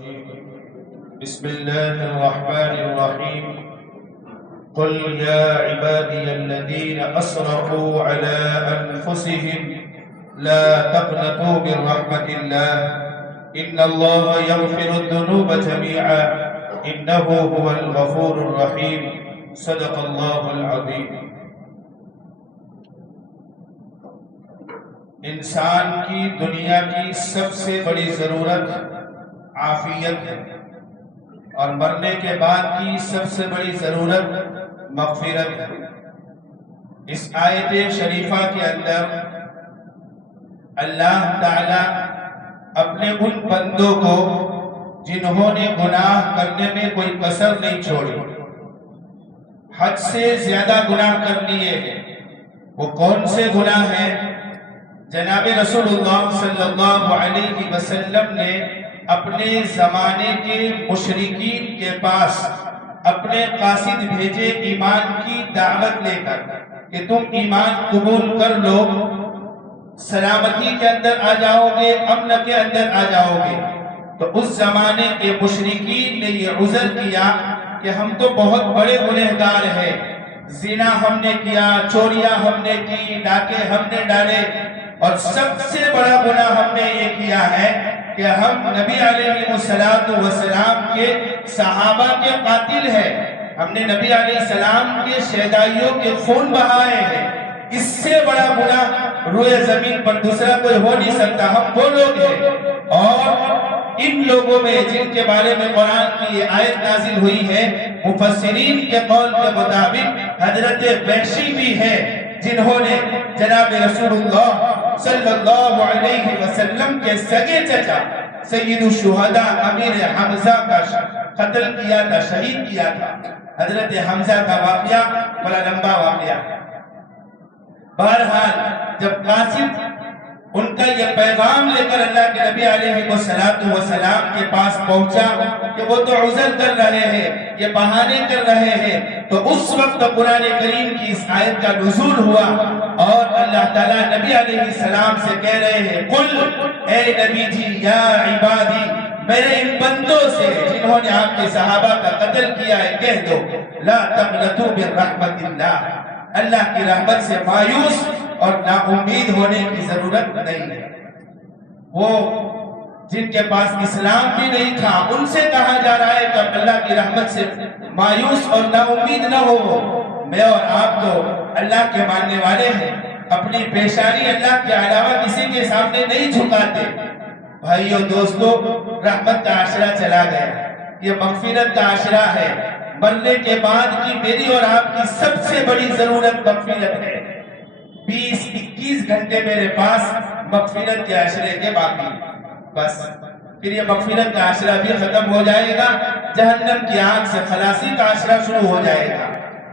بسم الله الرحمن الرحيم قل يا عبادي الذين أسرفوا على أنفسهم لا تقنطوا من رحمة الله إن الله يغفر الذنوب جميعا إنه هو الغفور الرحيم صدق الله العظيم. انسان کی دنیا کی سب سے بڑی ضرورت عافیت ہے اور مرنے کے بعد کی سب سے بڑی ضرورت مغفرت ہے. اس آیت شریفہ کے اندر اللہ تعالی اپنے ان بندوں کو جنہوں نے گناہ کرنے میں کوئی کسر نہیں چھوڑی، حد سے زیادہ گناہ کر لیے ہیں، وہ کون سے گناہ ہیں؟ جناب رسول اللہ صلی اللہ علیہ وسلم نے اپنے زمانے کے مشرکین کے پاس اپنے قاصد بھیجے ایمان کی دعوت لے کر کہ تم ایمان قبول کر لو، سلامتی کے اندر آ جاؤ گے، امن کے اندر آ جاؤ گے. تو اس زمانے کے مشرکین نے یہ عذر کیا کہ ہم تو بہت بڑے گنہگار ہیں، زنا ہم نے کیا، چوریاں ہم نے کی، ڈاکے ہم نے ڈالے، اور سب سے بڑا گناہ ہم نے یہ کیا ہے کہ ہم نبی علیہ السلام کے صحابہ کے قاتل ہیں، ہم نے نبی علیہ السلام کے شہدائیوں کے خون بہائے ہیں. اس سے بڑا گناہ روئے زمین پر دوسرا کوئی ہو نہیں سکتا. ہم وہ لوگ ہیں، اور ان لوگوں میں جن کے بارے میں قرآن کی یہ آیت نازل ہوئی ہے، مفسرین کے قول کے مطابق حضرت وحشی بھی ہے، جنہوں نے جناب رسول اللہ صلی اللہ علیہ وسلم کے سگے چچا سید الشہداء امیر حمزہ کا قتل کیا تھا، شہید کیا تھا. حضرت حمزہ کا واقعہ بڑا لمبا واقعہ. بہرحال جب قاصد ان کا یہ پیغام لے کر اللہ کے نبی علیہ السلام کے پاس پہنچا کہ وہ تو عذر کر رہے ہیں، یہ بہانے کر رہے ہیں، تو اس وقت قرآن کریم کی اس آیت کا نزول ہوا اور اللہ تعالیٰ نبی علیہ السلام سے کہہ رہے ہیں قل اے نبی جی یا عبادی، میرے ان بندوں سے جنہوں نے آپ کے صحابہ کا قتل کیا ہے کہہ دو لا تقنطوا من رحمت اللہ، اللہ کی رحمت سے مایوس اور نا امید ہونے کی ضرورت نہیں ہے. وہ جن کے پاس اسلام بھی نہیں تھا ان سے کہا جا رہا ہے کہ اللہ کی رحمت سے مایوس اور نا امید نہ ہو. میں اور آپ تو اللہ کے ماننے والے ہیں، اپنی پیشانی اللہ کے علاوہ کسی کے سامنے نہیں جھکاتے. بھائیو دوستو، رحمت کا عشرہ چلا گیا، یہ مغفرت کا عشرہ ہے. مرنے کے بعد کی میری اور آپ کی سب سے بڑی ضرورت مغفرت ہے. 20-21 گھنٹے میرے پاس مغفرت کے عشرے کے باقی، بس پھر یہ مغفرت کا عشرہ بھی ختم ہو جائے گا، جہنم کی آگ سے خلاصی کا عشرہ شروع ہو جائے گا.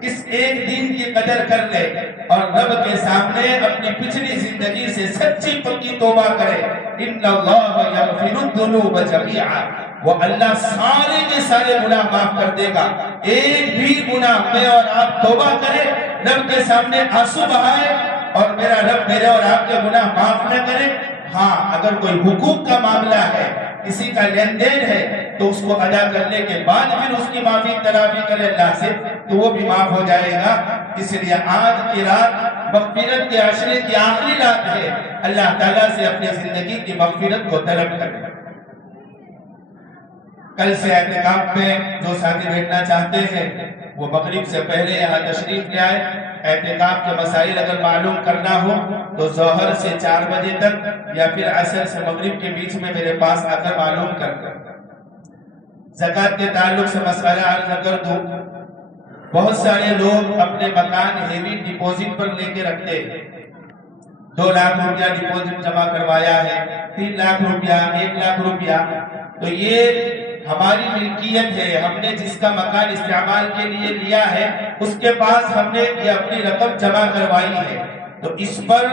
اس ایک دن کی قدر کر لے اور رب کے سامنے اپنی پچھلی زندگی سے سچی پکی توبہ کرے. ان اللہ یغفر الذنوب جميعا، وہ اللہ سارے کے سارے گناہ معاف کر دے گا. ایک بھی گناہ میں اور آپ توبہ کرے، رب کے سامنے آنسو بہائے اور میرا رب میرے اور آپ کے گناہ معاف نہ کرے. ہاں، اگر کوئی حقوق کا معاملہ ہے، کسی کا لین دین ہے، تو اس کو ادا کرنے کے بعد پھر اس کی معافی طلبی کرے اللہ سے تو وہ بھی معاف ہو جائے گا. اس لیے آج کی رات مغفرت کے عشرے کی آخری رات ہے. اللہ تعالیٰ سے اپنی زندگی کی مغفرت کو طلب کرے. کل سے اعتکاف میں جو ساتھی بیٹھنا چاہتے ہیں وہ مغرب سے پہلے یہاں تشریف لے آئے. اعتکاف کے مسائل اگر معلوم کرنا ہو تو ظہر سے 4 بجے تک یا پھر عصر سے مغرب کے بیچ میں میرے پاس آ کر معلوم کر کر. زکوٰۃ کے تعلق سے مسئلہ عرض کر دوں، بہت سارے لوگ اپنے مکان ہیوی ڈپوزٹ پر لے کے رکھتے ہیں. 2 لاکھ روپیہ ڈپوزٹ جمع کروایا ہے، 3 لاکھ روپیہ، 1 لاکھ روپیہ. تو یہ ہماری ملکیت ہے، ہم نے جس کا مکان استعمال کے لیے لیا ہے اس کے پاس ہم نے یہ اپنی رقم جمع کروائی ہے. تو اس پر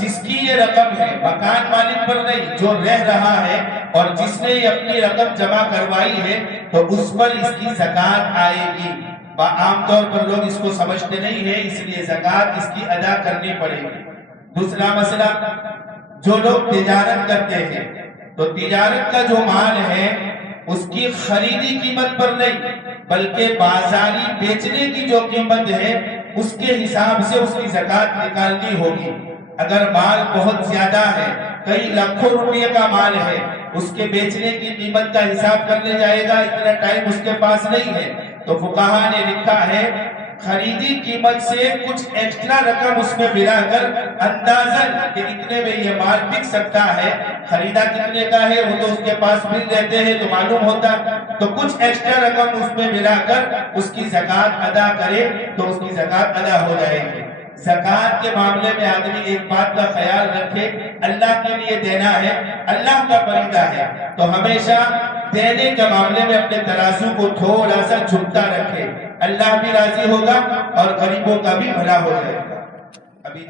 جس کی یہ رقم ہے، مکان مالک پر نہیں، جو رہ رہا ہے اور جس نے یہ اپنی رقم جمع کروائی ہے تو اس پر اس کی زکوٰۃ آئے گی. عام طور پر لوگ اس کو سمجھتے نہیں ہیں، اس لیے زکوٰۃ اس کی ادا کرنی پڑے گی. دوسرا مسئلہ، جو لوگ تجارت کرتے ہیں تو تجارت کا جو مال ہے اس کی خریدی قیمت پر نہیں بلکہ بازاری بیچنے کی جو قیمت ہے اس کے حساب سے اس کی زکوٰۃ نکالنی ہوگی۔ اگر مال بہت زیادہ ہے، کئی لاکھوں روپے کا مال ہے، اس کے بیچنے کی قیمت کا حساب کرنے جائے گا، اتنا ٹائم اس کے پاس نہیں ہے، تو فقہا نے لکھا ہے خریدی قیمت سے کچھ ایکسٹرا رقم اس میں ملا کر اندازن کہ اتنے میں یہ مال بک سکتا ہے، خریدا کتنے کا ہے وہ تو اس کے پاس بل رہتے ہیں تو معلوم ہوتا، تو کچھ ایکسٹرا رقم اس میں ملا کر اس کی زکوٰۃ ادا کرے تو اس کی زکوٰۃ ادا ہو جائے گی۔ زکوٰۃ کے معاملے میں آدمی ایک بات کا خیال رکھے، اللہ کے لیے دینا ہے، اللہ کا فریضہ ہے، تو ہمیشہ دینے کے معاملے میں اپنے ترازو کو تھوڑا سا جھکتا رکھے، اللہ بھی راضی ہوگا اور غریبوں کا بھی بھلا ہو جائے گا۔ ابھی